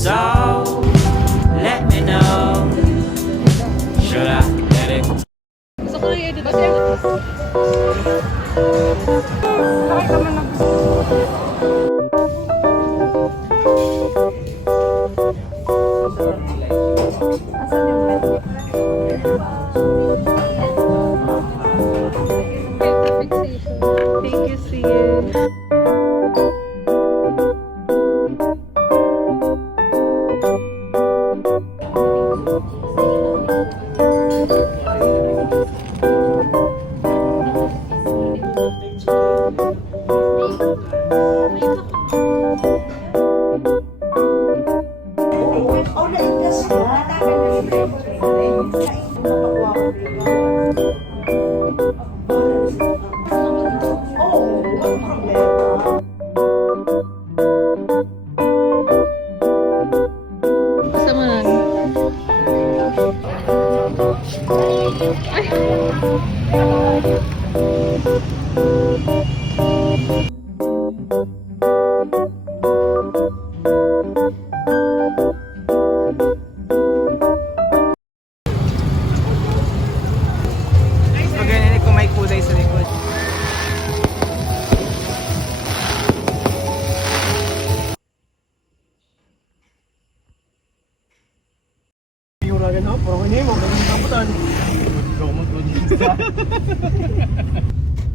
So let me know. Should I let it? Gusto ko na i-edit. Bakit ka man Thank you, sis.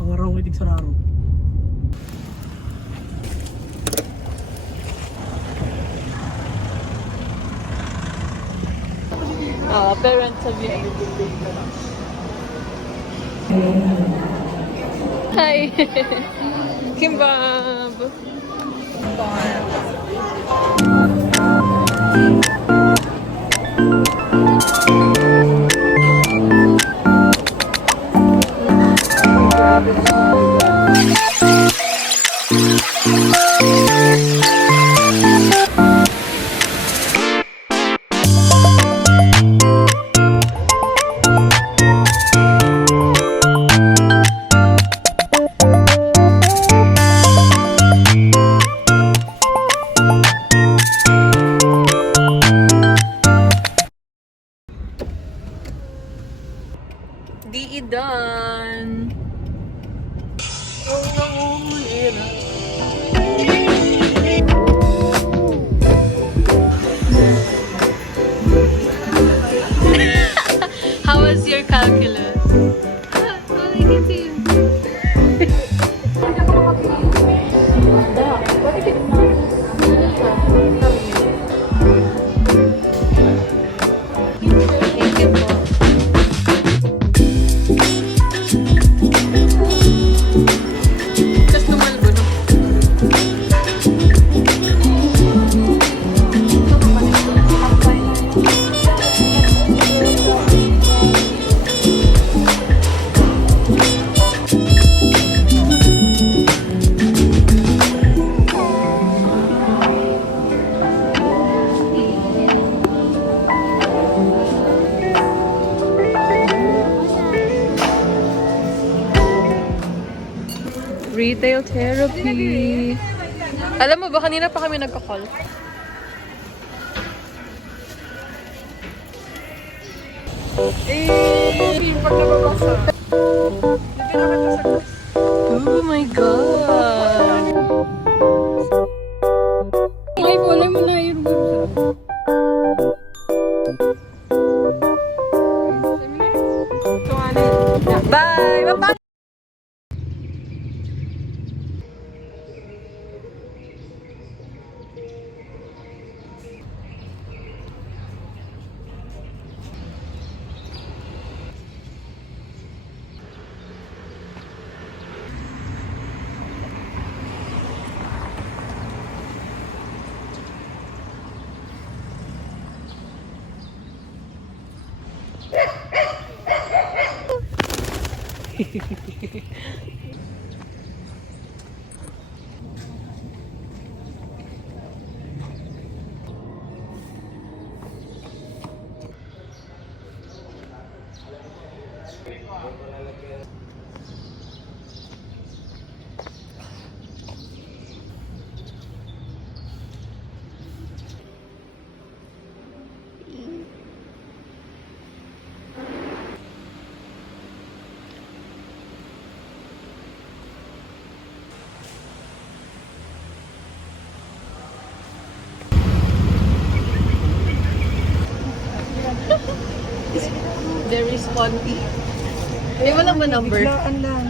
Pangarong itig sa raro. Parents sabi. Hi! Kimbab! Di done. How was your calculus? Oh, I can see you. Thank you po. Just tumalbo, no? Retail therapy. Alam mo ba, kanina pa kami nagka-call. Yung pag nababasa. Hindi na kita sa class. Oh my God! Ay, wala mo na yung guru. Bye! Bye-bye! sponty. May wala ba number? Biglaan lang.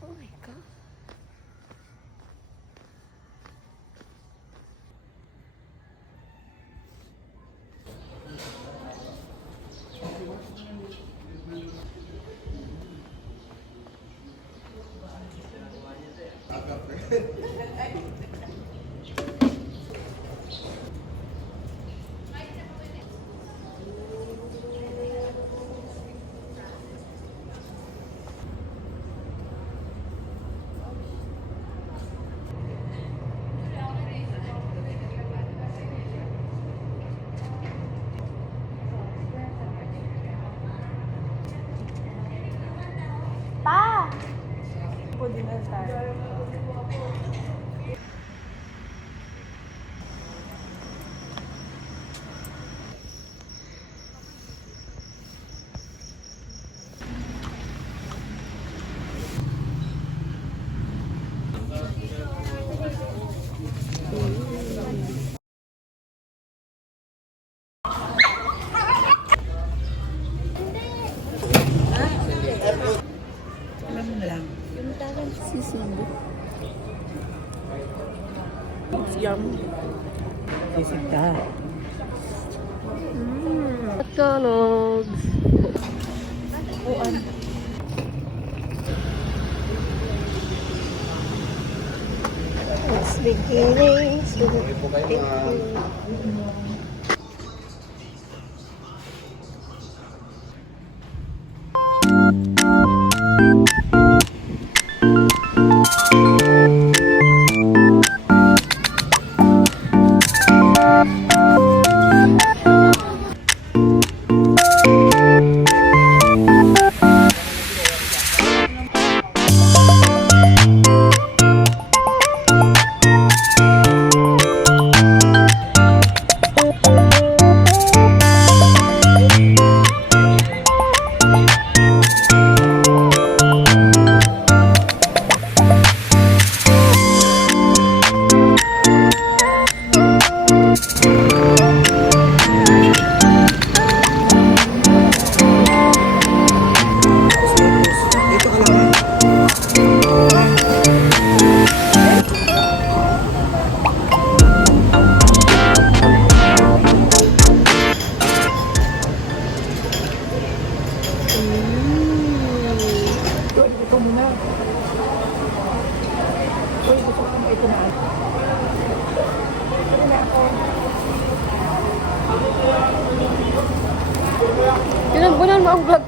Oh my God. Pwede na tayo. Sisig McDonald's. It's beginning to Tinambunan mo ang vlog.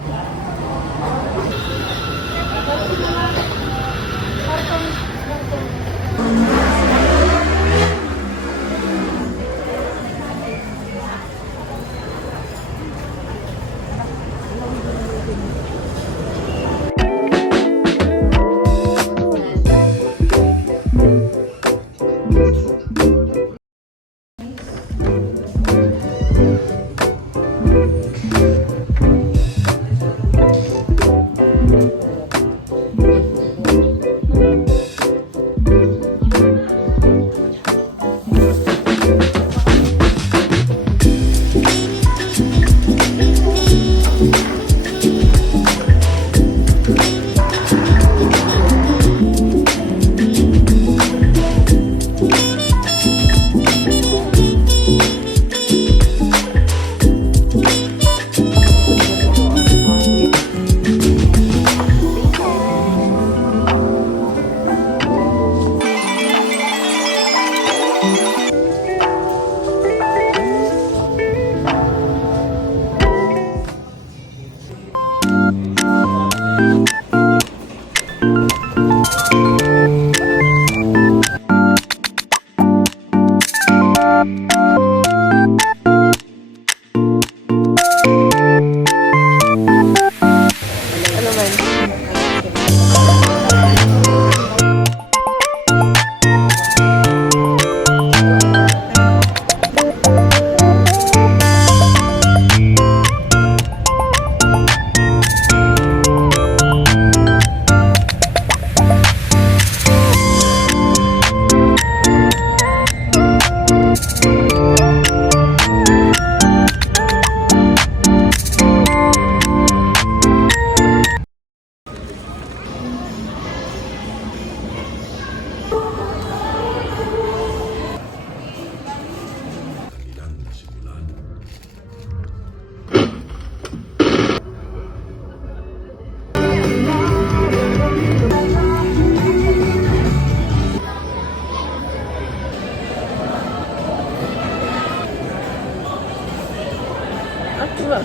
Diba?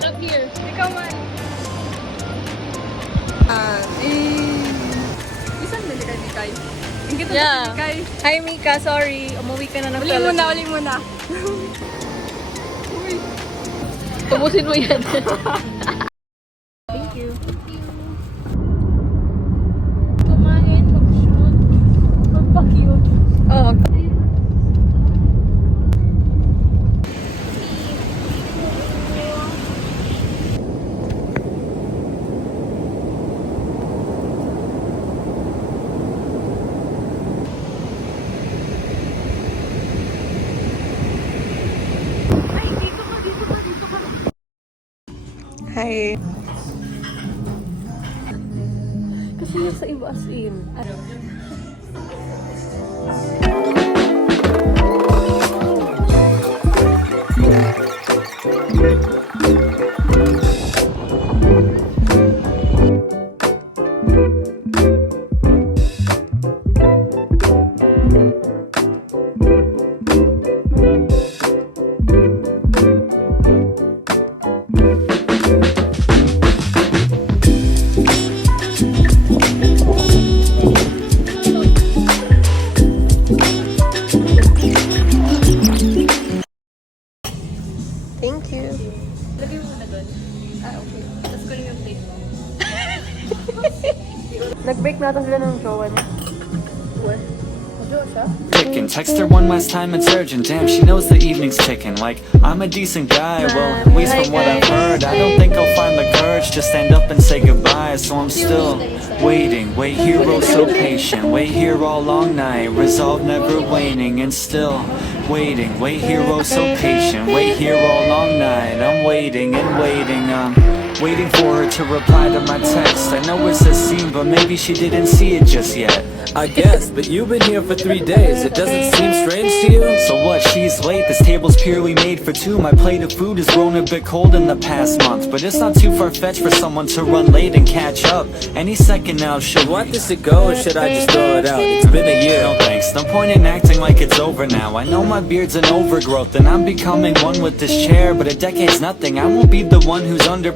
Up here. Ikaw man. Isang nali ka ni Kai. Ang kita Yeah. ni Kai. Hi Mika, sorry. Umuwi ka na ng Uli muna, uli muna. Tubusin mo yan. Thank you. Kumain, mag-shoot. Magpa-cute. Oh. Hi. Kasi nasa iba as in. Thank you. Lagay mo na doon. Okay. Tapos ko yung plate mo. Nag-break na ata sila ng jowa niya. What? Madyo siya? Ticking. Text her one last time, it's urgent. Damn, she knows the evening's ticking. Like, I'm a decent guy. Well, at least from what I've heard, I don't think I'll find the courage to stand up and say goodbye. So I'm still waiting. Wait here, oh so patient. Wait here all long night. Resolve never waning and still waiting. Wait here, oh so patient. Wait here all long night. I'm waiting and waiting. Waiting for her to reply to my text. I know it's a scene, but maybe she didn't see it just yet. I guess, but you've been here for 3 days. It doesn't seem strange to you? So what, she's late, this table's purely made for two. My plate of food has grown a bit cold in the past month, but it's not too far-fetched for someone to run late and catch up. Any second now, should You want this to go, or should I just throw it out? It's been a year. No thanks, no point in acting like it's over now. I know my beard's an overgrowth and I'm becoming one with this chair, but a decade's nothing. I won't be the one who's under